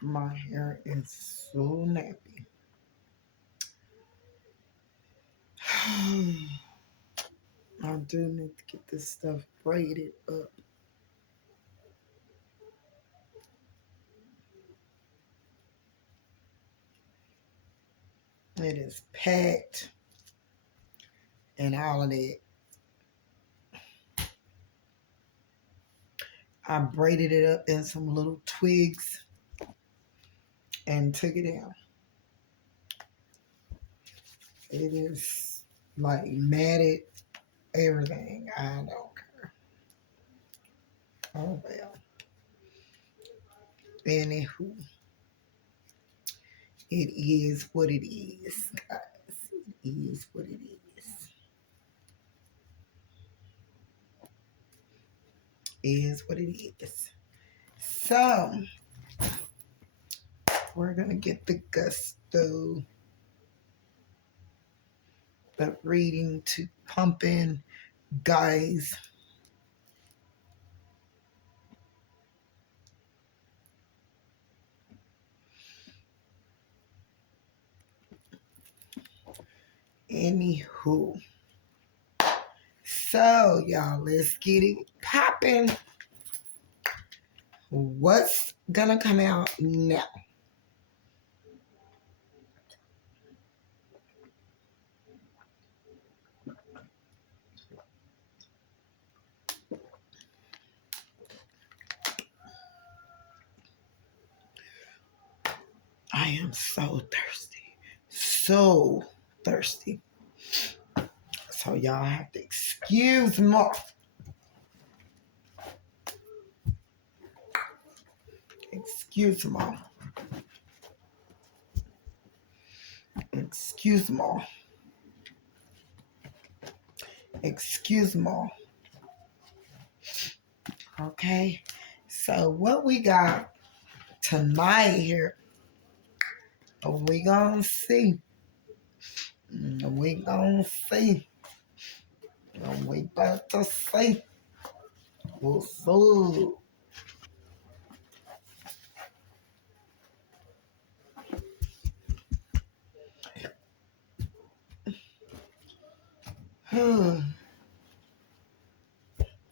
My hair is so nappy. I do need to get this stuff braided up. It is packed and all of that. I braided it up in some little twigs and took it down. It is like matted, everything. I don't care. Oh well. Anywho, it is what it is, guys. It is what it is. It is what it is. So we're gonna get the gusto, the reading to pumping, guys. Anywho, so y'all, let's get it popping. What's gonna come out now? I am so thirsty. So thirsty. So y'all have to excuse me. Excuse me. Excuse me. Excuse me. Okay. So what we got tonight here, we gonna see. We gonna see. We about to see. What's up?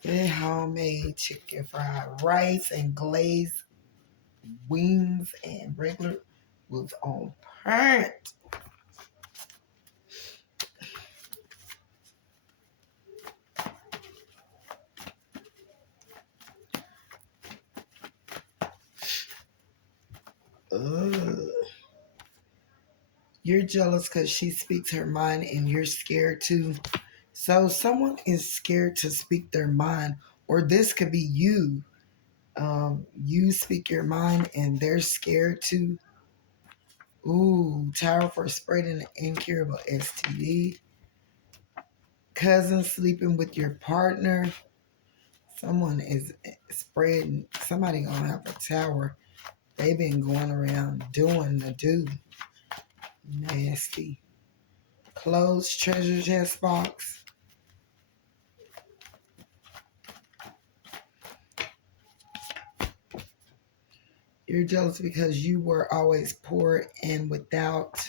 That homemade chicken fried rice and glazed wings and regular was on point. Ugh. You're jealous because she speaks her mind and you're scared too. So someone is scared to speak their mind, or this could be you. You speak your mind and they're scared to. Ooh, tower for spreading an incurable STD. Cousin sleeping with your partner. Someone is spreading. Somebody gonna have a tower. They've been going around doing the do. Nasty. Closed treasure chest box. You're jealous because you were always poor and without.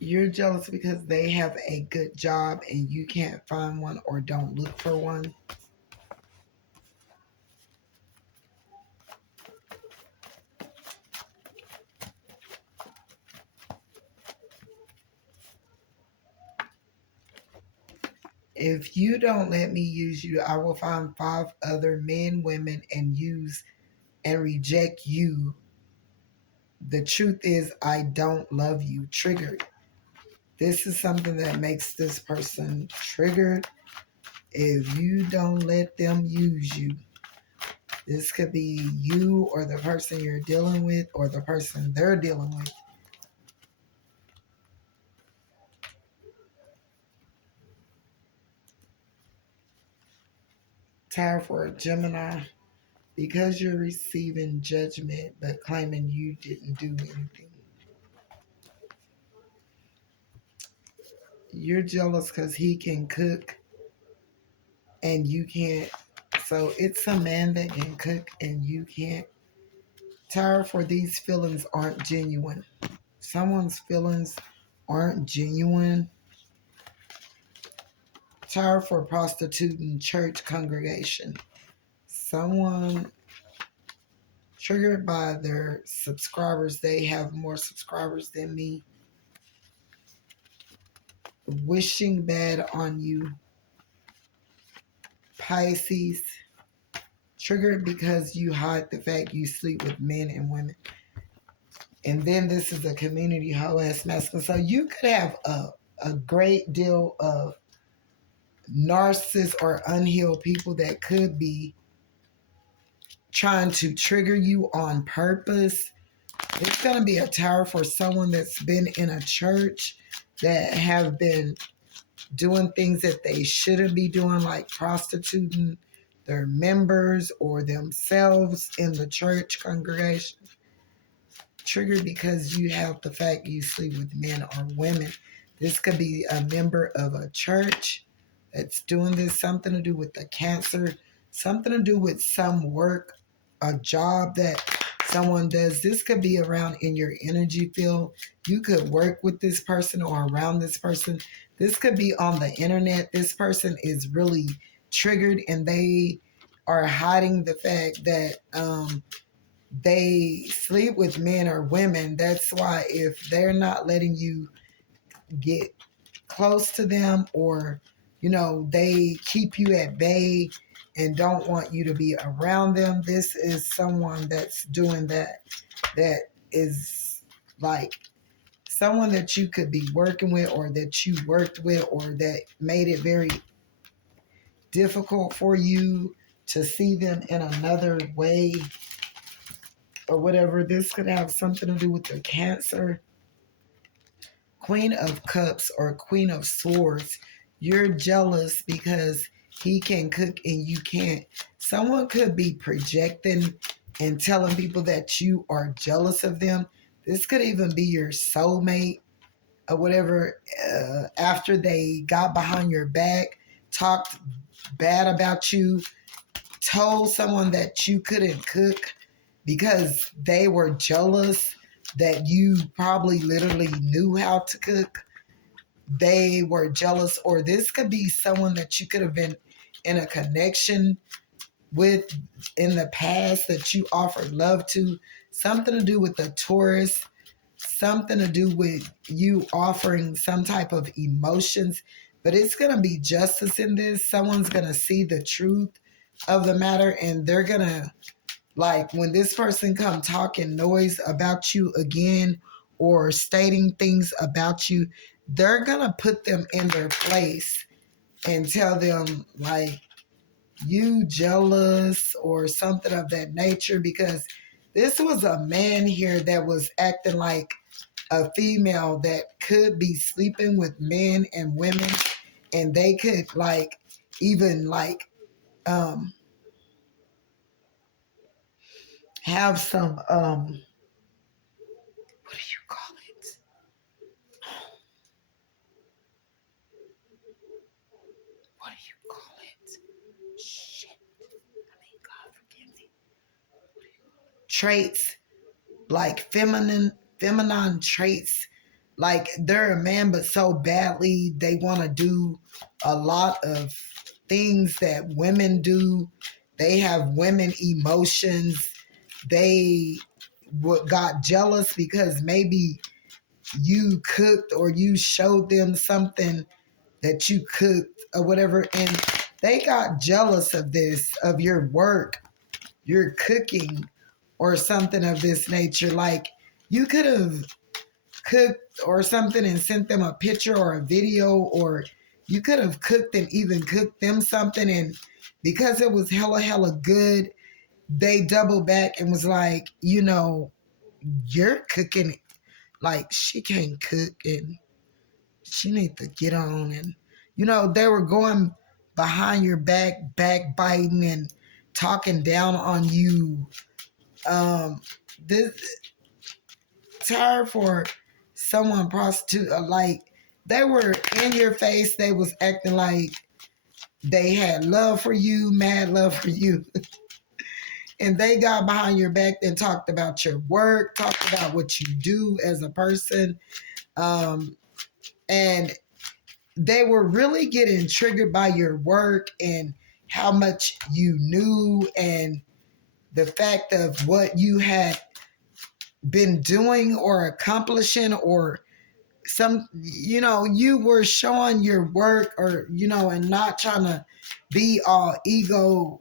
You're jealous because they have a good job and you can't find one or don't look for one. If you don't let me use you, I will find 5 other men, women, and use and reject you. The truth is, I don't love you. Triggered. This is something that makes this person triggered. If you don't let them use you, this could be you or the person you're dealing with or the person they're dealing with. Tower for a Gemini. Because you're receiving judgment but claiming you didn't do anything. You're jealous because he can cook and you can't. So it's a man that can cook and you can't. Tired for these feelings aren't genuine. Someone's feelings aren't genuine. Tired for prostituting church congregation. Someone triggered by their subscribers. They have more subscribers than me. Wishing bad on you. Pisces. Triggered because you hide the fact you sleep with men and women. And then this is a community hoe ass masculine. So you could have a great deal of narcissists or unhealed people that could be trying to trigger you on purpose. It's going to be a tower for someone that's been in a church that have been doing things that they shouldn't be doing, like prostituting their members or themselves in the church congregation. Triggered because you have the fact you sleep with men or women. This could be a member of a church that's doing this, something to do with the cancer, something to do with some work, a job that someone does. This could be around in your energy field. You could work with this person or around this person. This could be on the internet. This person is really triggered and they are hiding the fact that they sleep with men or women. That's why if they're not letting you get close to them, or they keep you at bay and don't want you to be around them, this is someone that's doing that. That is like someone that you could be working with or that you worked with or that made it very difficult for you to see them in another way or whatever. This could have something to do with the cancer. Queen of Cups or Queen of Swords. You're jealous because he can cook and you can't. Someone could be projecting and telling people that you are jealous of them. This could even be your soulmate or whatever. After they got behind your back, talked bad about you, told someone that you couldn't cook because they were jealous that you probably literally knew how to cook. They were jealous, or this could be someone that you could have been in a connection with in the past that you offered love to. Something to do with the Taurus, something to do with you offering some type of emotions. But it's going to be justice in this. Someone's going to see the truth of the matter and they're going to, like, when this person come talking noise about you again or stating things about you, they're going to put them in their place and tell them, like, you jealous or something of that nature, because this was a man here that was acting like a female that could be sleeping with men and women, and they could, like, even, like, have some, what do you call it? What do you call it? Shit. I mean, God forgive me. Traits, like feminine traits. Like they're a man, but so badly they want to do a lot of things that women do. They have women emotions. They got jealous because maybe you cooked or you showed them something that you cooked or whatever, and they got jealous of this, of your work, your cooking, or something of this nature. Like you could have cooked or something and sent them a picture or a video, or you could have cooked and even cooked them something, and because it was hella good, they doubled back and was like, you're cooking, like she can't cook and she need to get on. And they were going behind your back, backbiting and talking down on you. This tired for someone prostitute, like they were in your face. They was acting like they had love for you, mad love for you. And they got behind your back and talked about your work, talked about what you do as a person. Um, and they were really getting triggered by your work and how much you knew and the fact of what you had been doing or accomplishing, or you were showing your work, or and not trying to be all ego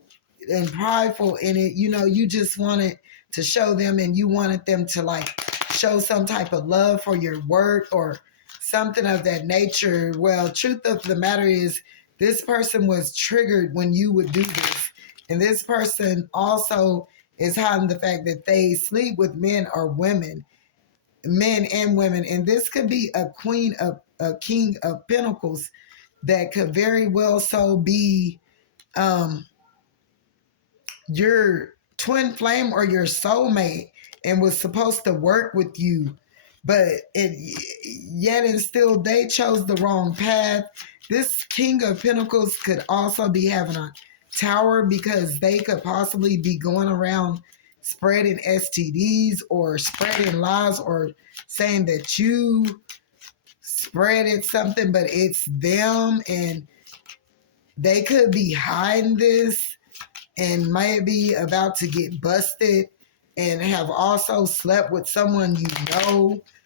and prideful in it. You just wanted to show them, and you wanted them to like show some type of love for your work or something of that nature. Well, truth of the matter is, this person was triggered when you would do this, and this person also is hiding the fact that they sleep with men or women, men and women. And this could be a king of pentacles that could very well so be um your twin flame or your soulmate, and was supposed to work with you, but yet and still they chose the wrong path. This king of pentacles could also be having a tower, because they could possibly be going around spreading STDs or spreading lies, or saying that you spreaded something, but it's them, and they could be hiding this and might be about to get busted, and have also slept with someone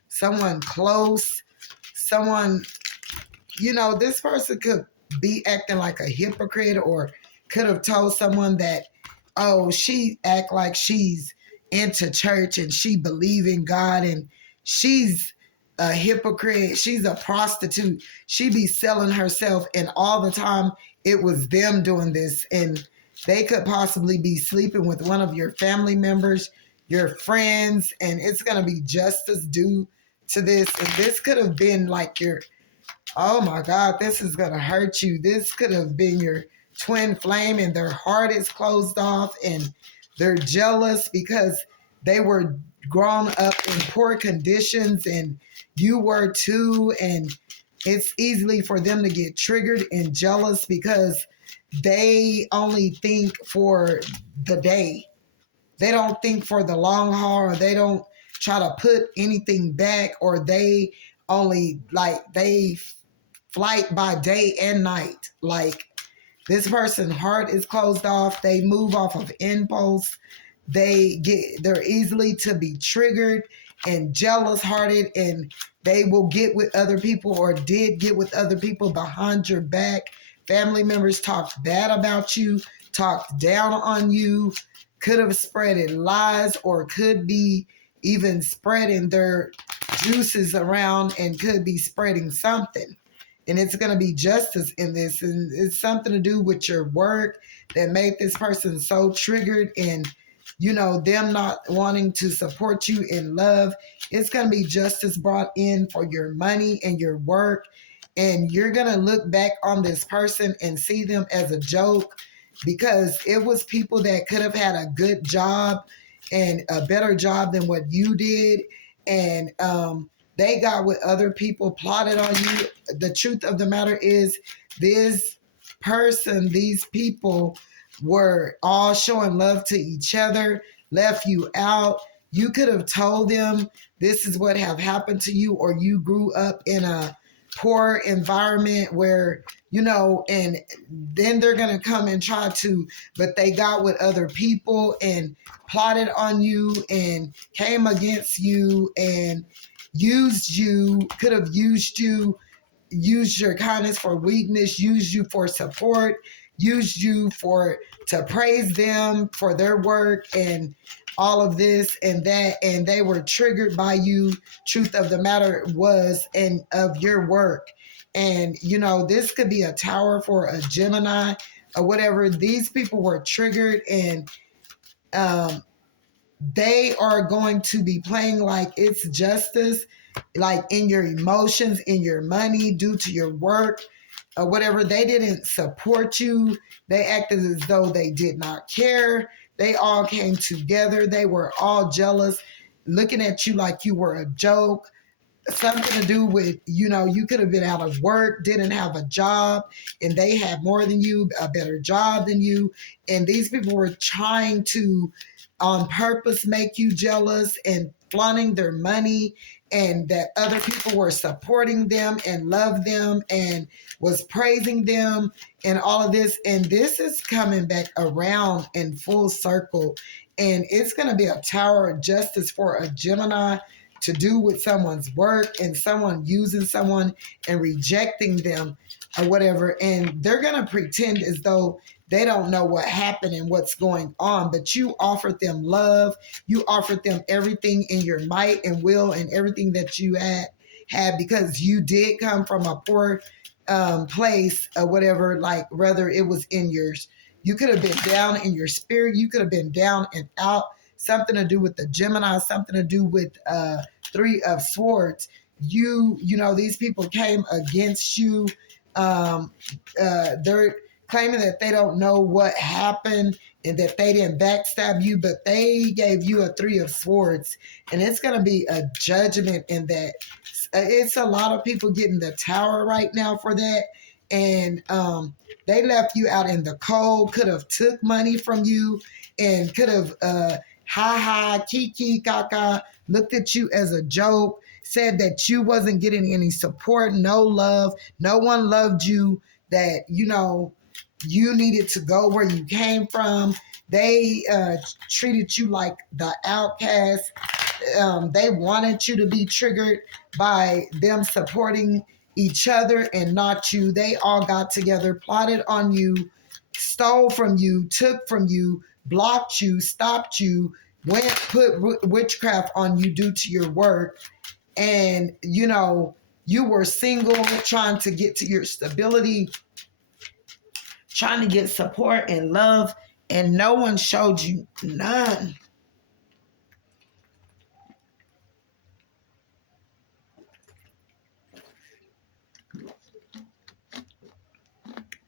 someone close, someone, this person could be acting like a hypocrite, or could have told someone that, oh, she act like she's into church and she believe in God, and she's a hypocrite, she's a prostitute, she be selling herself, and all the time it was them doing this. And they could possibly be sleeping with one of your family members, your friends, and it's going to be justice due to this. And this could have been like your, oh my God, this is going to hurt you. This could have been your twin flame, and their heart is closed off, and they're jealous because they were grown up in poor conditions, and you were too. And it's easily for them to get triggered and jealous because they only think for the day. They don't think for the long haul, or they don't try to put anything back, or they only they flight by day and night. Like, this person's heart is closed off. They move off of impulse. They're easily to be triggered and jealous hearted, and they will get with other people, or did get with other people behind your back. Family members talked bad about you, talked down on you, could have spreaded lies, or could be even spreading their juices around, and could be spreading something. And it's going to be justice in this. And it's something to do with your work that made this person so triggered, and, them not wanting to support you in love. It's going to be justice brought in for your money and your work. And you're going to look back on this person and see them as a joke, because it was people that could have had a good job and a better job than what you did. And they got with other people, plotted on you. The truth of the matter is, this person, these people were all showing love to each other, left you out. You could have told them this is what have happened to you, or you grew up in a poor environment where, and then they're going to come and try to, but they got with other people and plotted on you and came against you and used you, could have used you, used your kindness for weakness, used you for support, used you to praise them for their work and all of this and that, and they were triggered by you. Truth of the matter was, and of your work. And this could be a tower for a Gemini or whatever. These people were triggered, and they are going to be playing like it's justice, like in your emotions, in your money, due to your work or whatever. They didn't support you. They acted as though they did not care. They all came together. They were all jealous, looking at you like you were a joke. something to do with, you could have been out of work, didn't have a job, and they had more than you, a better job than you, and these people were trying to on purpose make you jealous and flaunting their money, and that other people were supporting them and loved them and was praising them and all of this. And this is coming back around in full circle, and it's going to be a tower of justice for a Gemini to do with someone's work and someone using someone and rejecting them or whatever. And they're going to pretend as though they don't know what happened and what's going on, but you offered them love. You offered them everything in your might and will and everything that you had because you did come from a poor place or whatever, like whether it was in yours. You could have been down in your spirit. You could have been down and out. Something to do with the Gemini, something to do with Three of Swords. These people came against you. They're claiming that they don't know what happened and that they didn't backstab you, but they gave you a Three of Swords. And it's going to be a judgment in that. It's a lot of people getting the tower right now for that. And they left you out in the cold, could have took money from you and could have kiki, kaka, looked at you as a joke, said that you wasn't getting any support, no love, no one loved you, that, you needed to go where you came from. They treated you like the outcast. They wanted you to be triggered by them supporting each other and not you. They all got together, plotted on you, stole from you, took from you, blocked you, stopped you, put witchcraft on you due to your work. And, you were single, trying to get to your stability, trying to get support and love, and no one showed you none.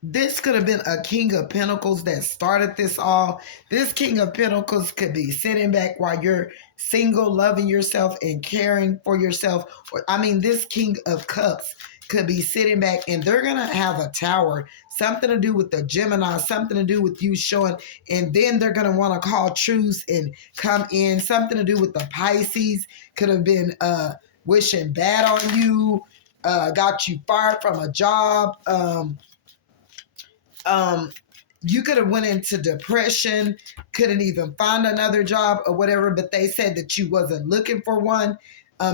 This could have been a King of Pentacles that started this all. This King of Pentacles could be sitting back while you're single, loving yourself and caring for yourself. This King of Cups could be sitting back and they're going to have a tower, something to do with the Gemini, something to do with you showing, and then they're going to want to call truce and come in, something to do with the Pisces, could have been wishing bad on you, got you fired from a job, you could have went into depression, couldn't even find another job or whatever, but they said that you wasn't looking for one.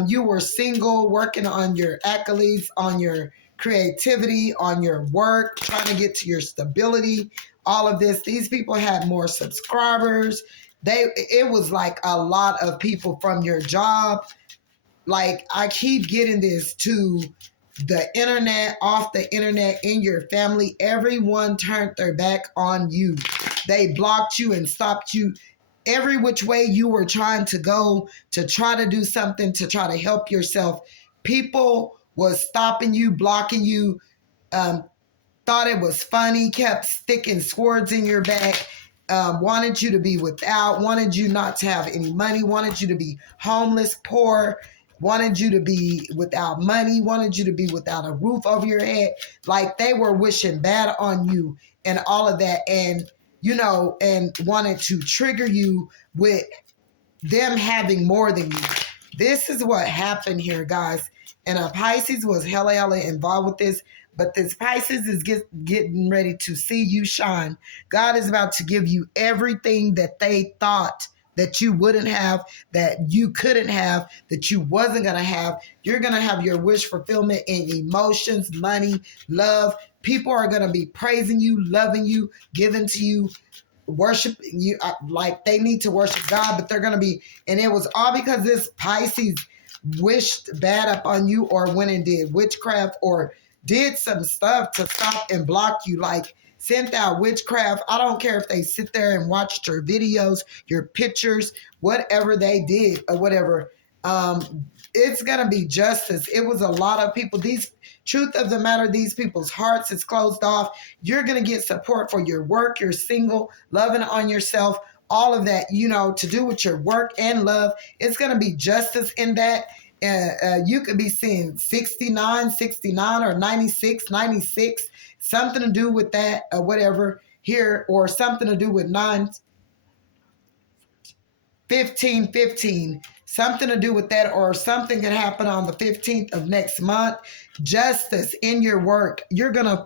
You were single, working on your accolades, on your creativity, on your work, trying to get to your stability, all of this. These people had more subscribers. It was like a lot of people from your job. Like, I keep getting this to the internet, off the internet, in your family. Everyone turned their back on you. They blocked you and stopped you every which way you were trying to go to try to do something to try to help yourself. People was stopping you, blocking you, thought it was funny, kept sticking swords in your back, wanted you to be without, wanted you not to have any money, wanted you to be homeless, poor, wanted you to be without money, wanted you to be without a roof over your head. Like, they were wishing bad on you and all of that, and and wanted to trigger you with them having more than you. This is what happened here, guys. And a Pisces was hella involved with this. But this Pisces is getting ready to see you shine. God is about to give you everything that they thought that you wouldn't have, that you couldn't have, that you wasn't going to have. You're going to have your wish fulfillment in emotions, money, love. People are going to be praising you, loving you, giving to you, worshiping you. Like, they need to worship God, but they're going to be, and it was all because this Pisces wished bad up on you, or went and did witchcraft, or did some stuff to stop and block you, like sent out witchcraft. I don't care if they sit there and watched your videos, your pictures, whatever they did or whatever. It's going to be justice. It was a lot of people. Truth of the matter, these people's hearts is closed off. You're going to get support for your work. You're single, loving on yourself, all of that, to do with your work and love. It's going to be justice in that. You could be seeing 69, 69, or 96, 96, something to do with that or whatever here, or something to do with 9, 15, 15, something to do with that, or something can happen on the 15th of next month. Justice in your work. You're going to,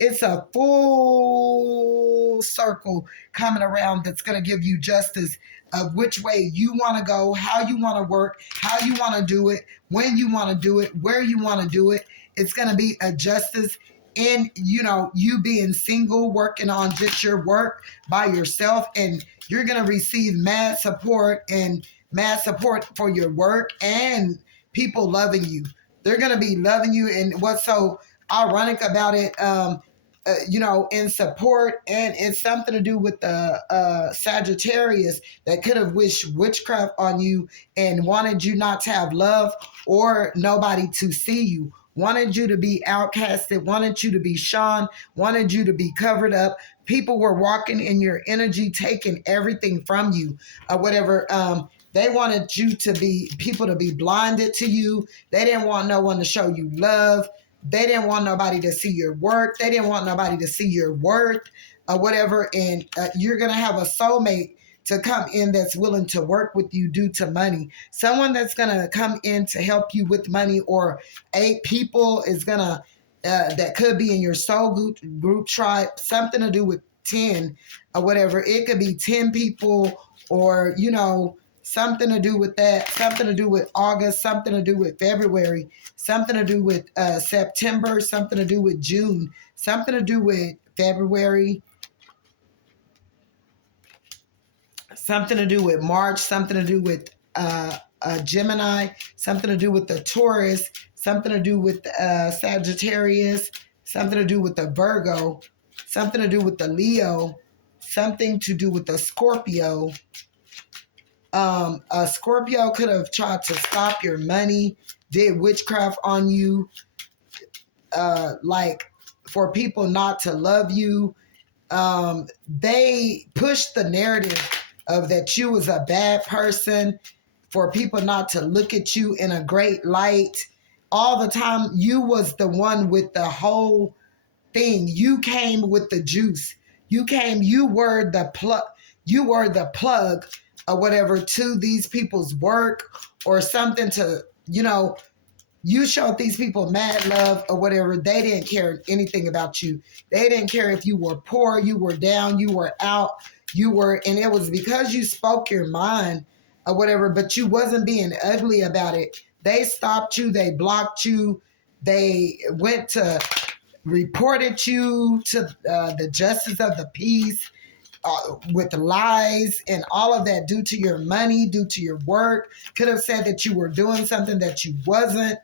it's a full circle coming around that's going to give you justice of which way you want to go, how you want to work, how you want to do it, when you want to do it, where you want to do it. It's going to be a justice in, you being single, working on just your work by yourself, and you're going to receive mad support for your work and people loving you. They're going to be loving you. And what's so ironic about it, in support, and it's something to do with the Sagittarius that could have wished witchcraft on you and wanted you not to have love or nobody to see you, wanted you to be outcasted, wanted you to be shunned, wanted you to be covered up. People were walking in your energy, taking everything from you, whatever. They wanted you to be, people to be blinded to you. They didn't want no one to show you love. They didn't want nobody to see your work. They didn't want nobody to see your worth or whatever. And you're going to have a soulmate to come in that's willing to work with you due to money. Someone that's going to come in to help you with money, or 8 people is going to, that could be in your soul group tribe, something to do with 10 or whatever. It could be 10 people, or, something to do with that, something to do with August, something to do with February, something to do with September, something to do with June, something to do with February, something to do with March, something to do with Gemini, something to do with the Taurus, something to do with Sagittarius, something to do with the Virgo, something to do with the Leo, something to do with the Scorpio. A Scorpio could have tried to stop your money, did witchcraft on you, like for people not to love you. They pushed the narrative of that you was a bad person, for people not to look at you in a great light. All the time, you was the one with the whole thing. You came with the juice. You were the plug or whatever to these people's work, or something to, you showed these people mad love or whatever. They didn't care anything about you. They didn't care if you were poor, you were down, you were out, and it was because you spoke your mind or whatever, but you wasn't being ugly about it. They stopped you, they blocked you, they went to reported you to the justice of the peace, with lies and all of that, due to your money, due to your work. Could have said that you were doing something that you wasn't.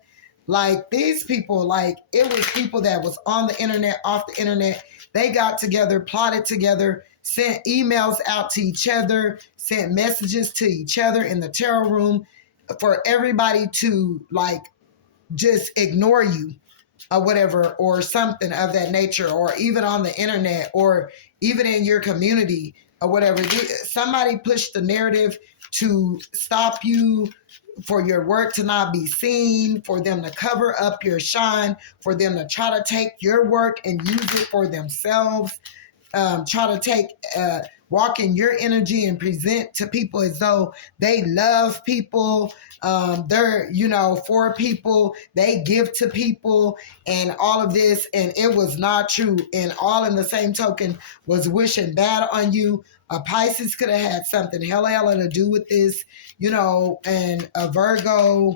Like these people, like it was people that was on the internet, off the internet. They got together, plotted together, sent emails out to each other, sent messages to each other in the tarot room for everybody to like just ignore you or whatever, or something of that nature, or even on the internet, or even in your community or whatever. Somebody pushed the narrative to stop you, for your work to not be seen, for them to cover up your shine, for them to try to take your work and use it for themselves, try to walk in your energy and present to people as though they love people. They're, for people, they give to people and all of this. And it was not true. And all in the same token was wishing bad on you. A Pisces could have had something hella to do with this, and a Virgo,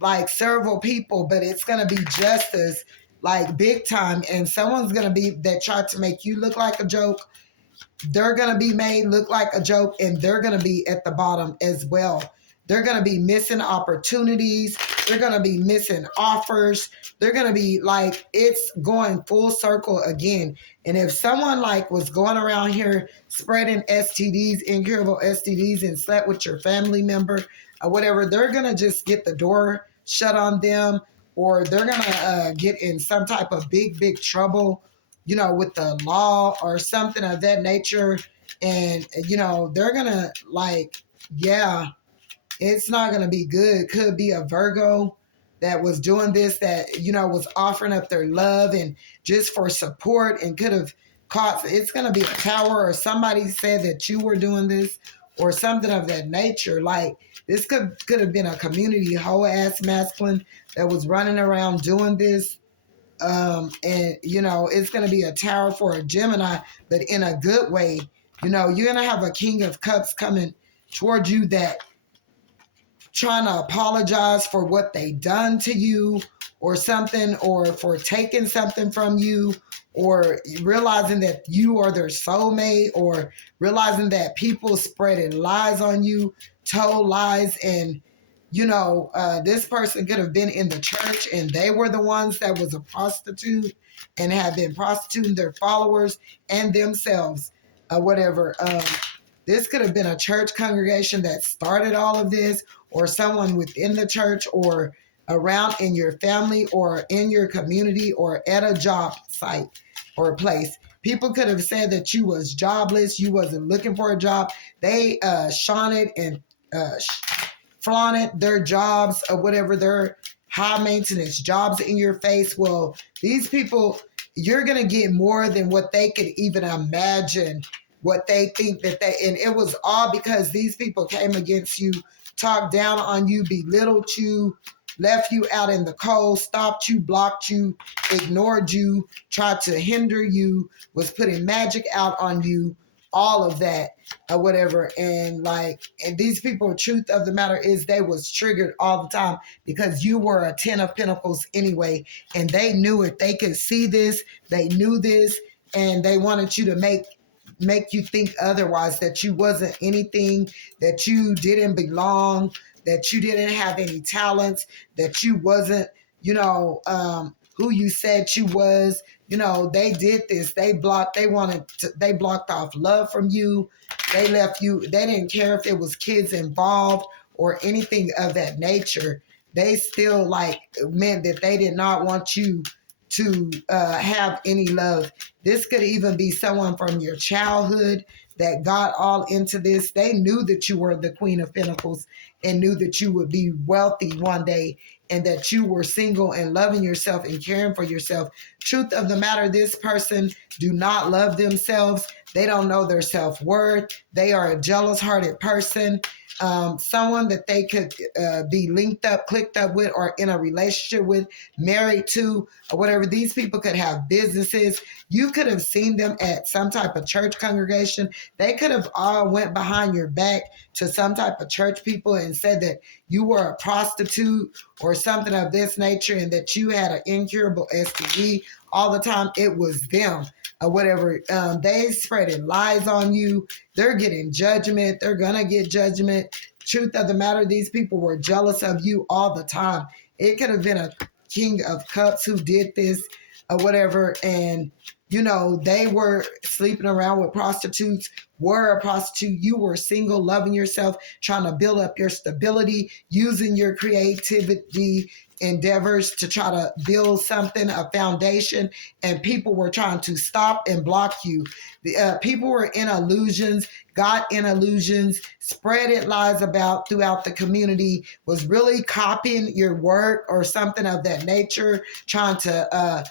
like several people, but it's going to be justice, like big time. And someone's going to be that tried to make you look like a joke. They're going to be made look like a joke, and they're going to be at the bottom as well. They're going to be missing opportunities. They're going to be missing offers. They're going to be like, it's going full circle again. And if someone like was going around here spreading STDs, incurable STDs, and slept with your family member or whatever, they're going to just get the door shut on them, or they're going to get in some type of big trouble, with the law or something of that nature. And, they're going to like, yeah, it's not going to be good. Could be a Virgo that was doing this, that, was offering up their love and just for support, and could have caught, it's going to be a tower, or somebody said that you were doing this or something of that nature. Like, this could have been a community whole ass masculine that was running around doing this. And it's going to be a tower for a Gemini, but in a good way. You're going to have a King of Cups coming toward you, that trying to apologize for what they done to you or something, or for taking something from you, or realizing that you are their soulmate, or realizing that people spreading lies on you, told lies, and this person could have been in the church and they were the ones that was a prostitute and have been prostituting their followers and themselves, whatever. This could have been a church congregation that started all of this, or someone within the church, or around in your family, or in your community, or at a job site or place. People could have said that you was jobless, you wasn't looking for a job. They shone and flaunted their jobs, or whatever, their high maintenance jobs in your face. Well, these people, you're going to get more than what they could even imagine, what they think that and it was all because these people came against you, talked down on you, belittled you, left you out in the cold, stopped you, blocked you, ignored you, tried to hinder you, was putting magic out on you, all of that, or whatever. And these people, truth of the matter is, they was triggered all the time because you were a 10 of Pentacles anyway, and they knew it. They could see this, they knew this, and they wanted you to make you think otherwise, that you wasn't anything, that you didn't belong, that you didn't have any talents, that you wasn't, who you said you was. They did this. They blocked off love from you. They left you. They didn't care if it was kids involved or anything of that nature. They still meant that they did not want you to have any love. This could even be someone from your childhood that got all into this. They knew that you were the Queen of Pentacles and knew that you would be wealthy one day, and that you were single and loving yourself and caring for yourself. Truth of the matter, this person do not love themselves. They don't know their self-worth. They are a jealous-hearted person. Someone that they could be clicked up with, or in a relationship with, married to, or whatever. These people could have businesses. You could have seen them at some type of church congregation. They could have all went behind your back to some type of church people and said that you were a prostitute or something of this nature, and that you had an incurable STD all the time. It was them, or whatever. They spreading lies on you. They're getting judgment. They're going to get judgment. Truth of the matter, these people were jealous of you all the time. It could have been a King of Cups who did this, or whatever. And, they were sleeping around with prostitutes, were a prostitute. You were single, loving yourself, trying to build up your stability, using your creativity endeavors to try to build something, a foundation, and people were trying to stop and block you. People were in illusions, got in illusions, spread it lies about throughout the community, was really copying your work or something of that nature, trying to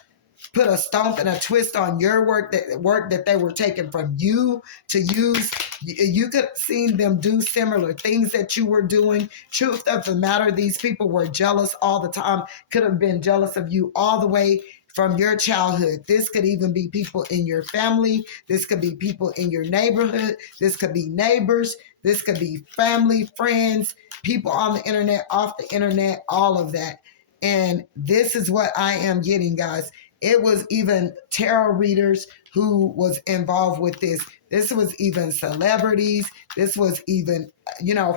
put a stomp and a twist on your work that they were taking from you to use. You could have seen them do similar things that you were doing. Truth of the matter, these people were jealous all the time, could have been jealous of you all the way from your childhood. This could even be people in your family. This could be people in your neighborhood. This could be neighbors. This could be family, friends, people on the internet, off the internet, all of that. And this is what I am getting, guys. It was even tarot readers who was involved with this. This was even celebrities. This was even,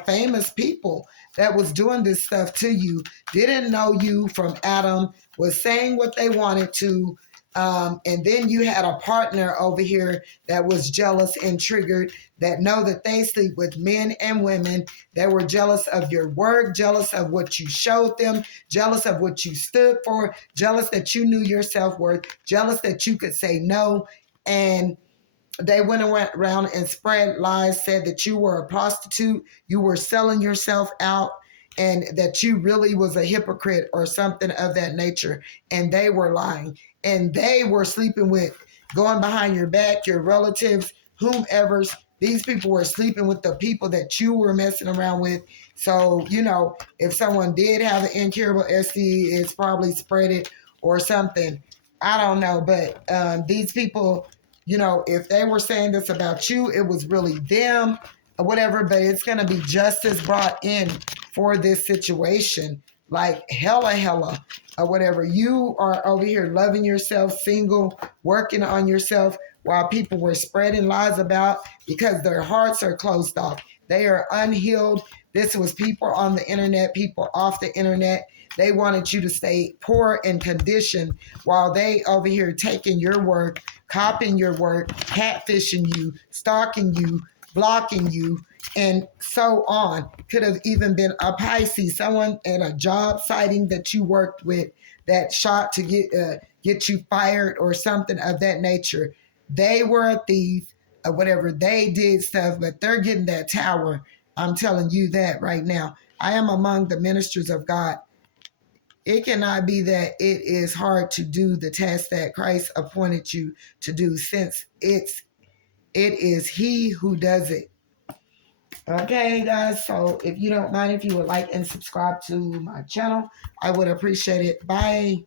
famous people that was doing this stuff to you. Didn't know you from Adam, was saying what they wanted to. And then you had a partner over here that was jealous and triggered, that know that they sleep with men and women, that were jealous of your work, jealous of what you showed them, jealous of what you stood for, jealous that you knew your self-worth, jealous that you could say no. And They went around and spread lies, said that you were a prostitute, you were selling yourself out, and that you really was a hypocrite or something of that nature. And they were lying. And they were sleeping with, going behind your back, your relatives, whomever's. These people were sleeping with the people that you were messing around with. So, if someone did have an incurable STD, it's probably spread it or something. I don't know. But these people, if they were saying this about you, it was really them or whatever, but it's going to be justice brought in for this situation. Like hella, or whatever. You are over here loving yourself, single, working on yourself, while people were spreading lies about because their hearts are closed off. They are unhealed. This was people on the internet, people off the internet. They wanted you to stay poor and conditioned while they over here taking your work, copying your work, catfishing you, stalking you, blocking you, and so on. Could have even been a Pisces, someone at a job siting that you worked with that shot to get you fired or something of that nature. They were a thief or whatever. They did stuff, but they're getting that tower. I'm telling you that right now. I am among the ministers of God. It cannot be that it is hard to do the task that Christ appointed you to do, since it is He who does it. Okay, guys. So if you don't mind, if you would like and subscribe to my channel, I would appreciate it. Bye.